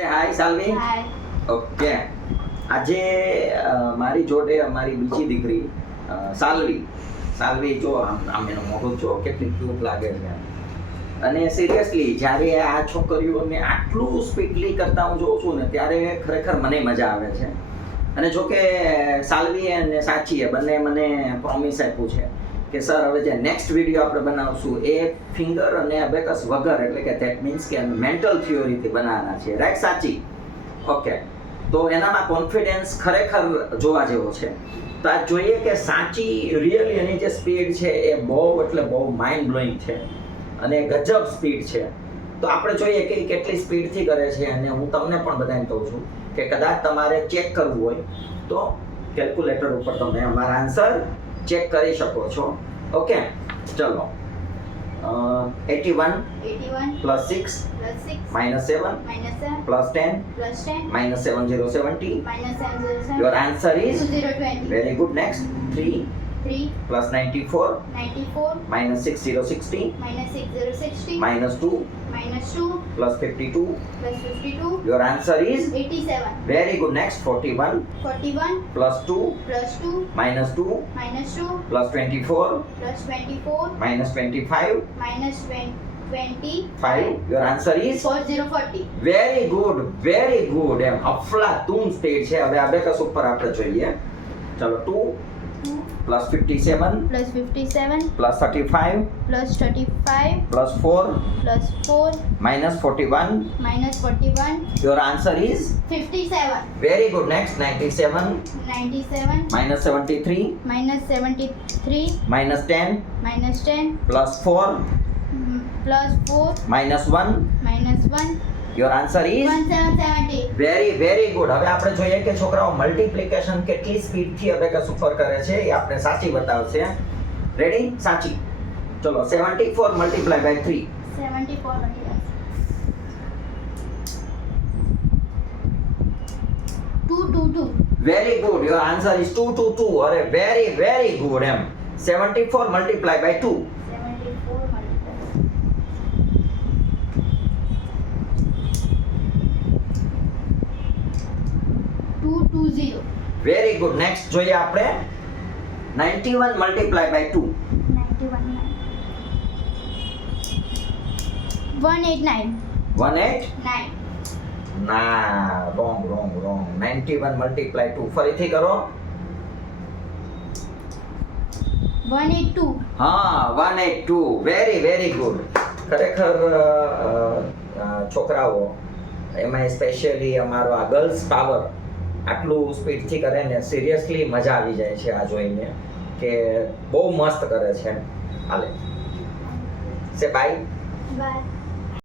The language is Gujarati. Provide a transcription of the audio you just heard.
હાય સાલ્વી. હાય. ઓકે, આજે મારી જોડે અમારી બીજી દીકરી સાલ્વી જો આમ એનું મોઢું જો કેટલી ક્યુટ લાગે છે. અને સિરિયસલી જ્યારે આ છોકરીઓને આટલું સ્પીડલી કરતા હું જોઉં છું ને ત્યારે ખરેખર મને મજા આવે છે. અને જો કે સાલ્વી અને સાચીએ બંને મને પ્રોમિસ આપ્યું છે કે સર હવે જે નેક્સ્ટ વિડીયો આપણે બનાવશું એ ફિંગર અને અબેકસ વગર, એટલે કે ધેટ મીન્સ કે મેન્ટલ થિયોરીથી બનાવવાના છે. રાઈટ સાચી? ઓકે, તો એનામાં કોન્ફિડન્સ ખરેખર જોવા જેવો છે. તો આ જોઈએ કે સાચી રિયલી એની જે સ્પીડ છે એ બહુ એટલે બહુ માઇન્ડ બ્લોઈંગ છે અને ગજબ સ્પીડ છે. તો આપણે જોઈએ કે કેટલી સ્પીડથી કરે છે. અને હું તમને પણ બધાને કહું છું કે કદાચ તમારે ચેક કરવું હોય તો કેલ્ક્યુલેટર ઉપર તમે અમારા આન્સર ચેક કરી શકો છો. ઓકે, ચલો 81 plus 6 minus 7 plus 10 minus 7070. Your answer is 2020. very good. Next 3 plus 94 minus 6060 minus 2 plus 52. Your answer is 87. very good. Next 41 plus 2 minus 2 plus 24 minus 25. 5. Your answer is 40. very good. એમ અફલાતુન સ્પીડ છે. હવે અબેકસ ઉપર આપણે જોઈએ. ચલો 2 plus 57 plus 35 plus 4 minus 41. Your answer is 57. very good. Next 97 minus 73 minus 10 plus 4 minus 1. Your answer is 1770. very good. હવે આપણે જોઈએ કે છોકરાઓ મલ્ટીપ્લિકેશન કેટલી સ્પીડથી અબેકસ ઉપર કરે છે એ આપણે સાચી બતાવશે. રેડી? સાચી. ચલો 74 multiply by 3. 74 222. Very good. Your answer is 222. અરે very good M. 74 multiply by 2. 74 220. Very good. Next જોઈએ આપણે 91 multiply by 2. 189. 189. ના, wrong. 91 multiply 2. ફરીથી કરો. 182. હા, 182. very good. ખરેખર છોકરાઓ એમાં સ્પેશિયલી અમારો આ ગર્લ્સ પાવર આટલું સ્પીડથી કરે ને સિરિયસલી મજા આવી જાય છે આ જોઈને કે બહુ મસ્ત કરે છે. હાલે સે બાય. Bye.